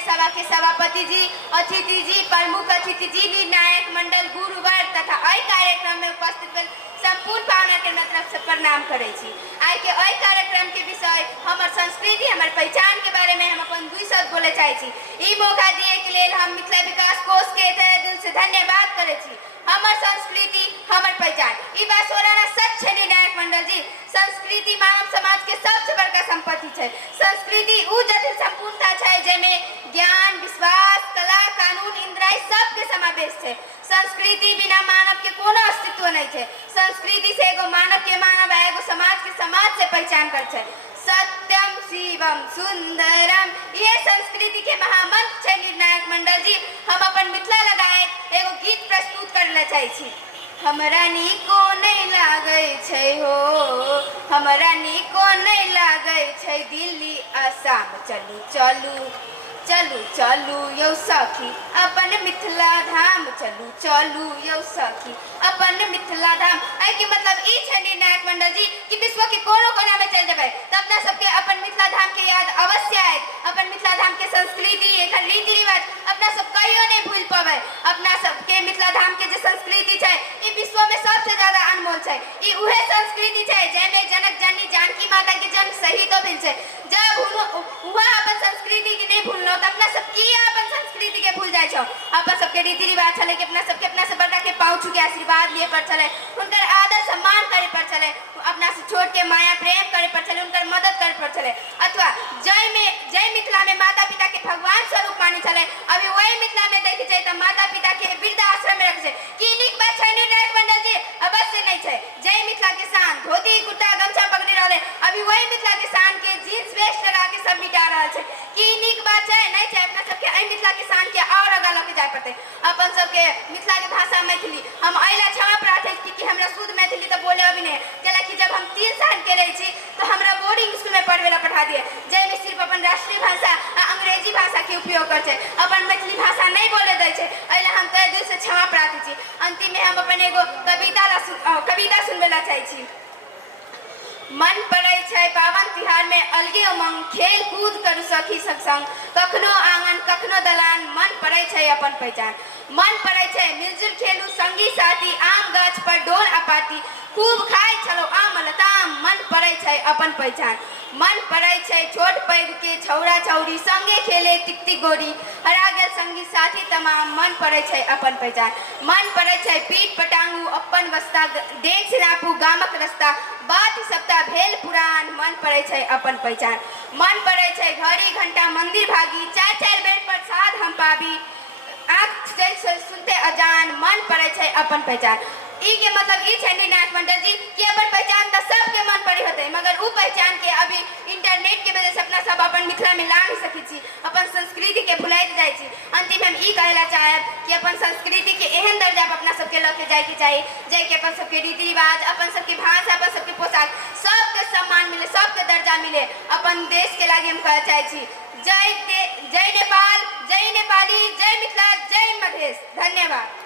सभा के सभापति जी, अतिथि जी, प्रमुख अतिथि जी, निर्णायक मंडल, गुरुवर तथा अय कार्यक्रम में उपस्थित संपूर्ण पाहुना के तरफ से प्रणाम करे छी। आई के अय कार्यक्रम के विषय हमर संस्कृति, हमर पहचान के बारे में हम अपन दुई शब्द बोले चाहे छी। ई मौका दिए के लेल हम मिथिला विकास कोष के तहे दिल से धन्यवाद करे छी। हमर संस्कृति, हमर पहचान, ई बात सोराना सच है निर्णायक मंडल जी। संस्कृति मानव समाज के सबसे बड़का संपत्ति है। संस्कृति उ जटिल संपूर्णता है जेमे ज्ञान, विश्वास, कला, कानून, इंद्रिय सब के समावेश है। संस्कृति बिना मानव के कोनो अस्तित्व नहीं है। संस्कृति से एगो मानव के मानव, एगो समाज के समाज से पहचान कर छै। सत्यम शिवम सुंदरम, ये संस्कृति के महामंत्र है निर्णायक मंडल जी। हम अपन मिथिला लगाए एगो गीत प्रस्तुत करले चाहे छी। हमरा नीको नहीं लागे छै हो, हमरा नीको नहीं लागे छै दिल्ली आसाम चलू चलू चलू चलू यौ सखी अपन मिथिला धाम, चलू चलू यौ सखी अपन मिथिला धाम। आई के मतलब ई छै निर्णायक मंडल जी कि विश्व के कोनो कोना में चल जेबै त अपना सबके अपन मिथिला धाम के याद अवश्य आएत। अपन मिथिला धाम के संस्कृति, एकर रीति रिवाज अपना सब कहियो नहीं भूल पाबै। अपना सबके मिथिला धाम के जे संस्कृति छै ई विश्व में सबसे ज्यादा अनमोल छै। ई उहे संस्कृति छै जेमे जनक जननी जानकी माता के जन्म शहीदो भेल छै। जब वहाँ अपन संस्कृति के नहीं भूलनो त अपना सब की अपन संस्कृति के भूल जाय छौ। अपन सबके रीति रिवाज चले कि अपना सब बड़का के पाँव छू के आशीर्वाद लिए पर चले, उनकर आदर सम्मान करे पर चले, अपना से छोट के माया प्रेम करे पर चले, उनकर मदद करे पर चले, अथवा जय मिथिला में माता पिता के भगवान स्वरूप माने चले। अभी वही मिथिला में देखे जाए तो माता पिता के वृद्धाश्रम में रखे की नीक बात है निर्णायक मंडल जी? अवश्य नहीं है। जय मिथिला के शान धोती कुर्ता गमछा पकड़े रहे, अभी वही मिथिला के शान के जीन्स वेस्ट लगा के सब मिटा रहा है की नीक बात है? नहीं है। अपना सबके अय मिथिला के शान के और आगा लेके जाए पड़ते। अपन सबके मिथिला के भाषा मैथिली हम अइला क्षमा प्रार्थी कि हमरा शुद्ध मैथिली तो बोले अभी नहीं, चला कि जब हम 3 साल के रही छी तो हमरा बोर्डिंग स्कूल में पढ़वे ला पठा दिए जय में सिर्फ अपन राष्ट्रीय भाषा आ अंग्रेजी भाषा के उपयोग कर छे, अपन मैथिली भाषा नहीं बोले दै छे। अइला हम तय दिल से क्षमा प्रार्थी छी। अंतिम में हम अपन एगो कविता सुनवे ला चाहे छी। मन पड़े छै पावन तिहार में अलगे उमंग, खेल कूद करू सखी संग, कखनो आंगन कखनो दलान, मन पड़े छै अपन पहचान। मन पड़े छै मिलजुल खेलू संगी साथी, आम गाछ पर डोल अपाती, खूब खाए चलो आम लताम, मन पड़े छै अपन पहचान। मन पड़े छै छोट पैघ के छौरा छौरी संगे खेले टिकटी गोरी, हरा गेल संगी साथी तमाम, मन पड़े छै अपन पहचान। मन पड़े छै पीठ पटांगू अपन वस्ता, देख रापू गामक रस्ता, बात सप्ताह भेल पुरान, मन पड़े छै अपन पहचान। मन पड़े छै घड़ी घंटा मंदिर भागी, 4 बेर प्रसाद हम पाबी, आँख से सुनते अजान, मन पड़े छै अपन पहचान। ई के मतलब ई छै निर्णायक मंडल जी कि अपन पहचान तो सबके मन पड़ी होते, मगर उ पहचान के अभी इंटरनेट के वजह से अपना सब अपन मिथिला में ला नहीं सकी छी, अपन संस्कृति के भुलाइत जाय छी। अंतिम हम ई कहला चाहब कि अपन संस्कृति के एहन दर्जा पर अपना सबके लेके जाए के चाहिए जे कि अपन सबके रीति रिवाज, अपन सबके भाषा, अपन सबके पोशाक सबके सम्मान मिले, सबके दर्जा मिले। अपन देश के लागी हम कहना चाहे छी जय नेपाल, जय नेपाली, जय मिथिला, जय मधेश। धन्यवाद।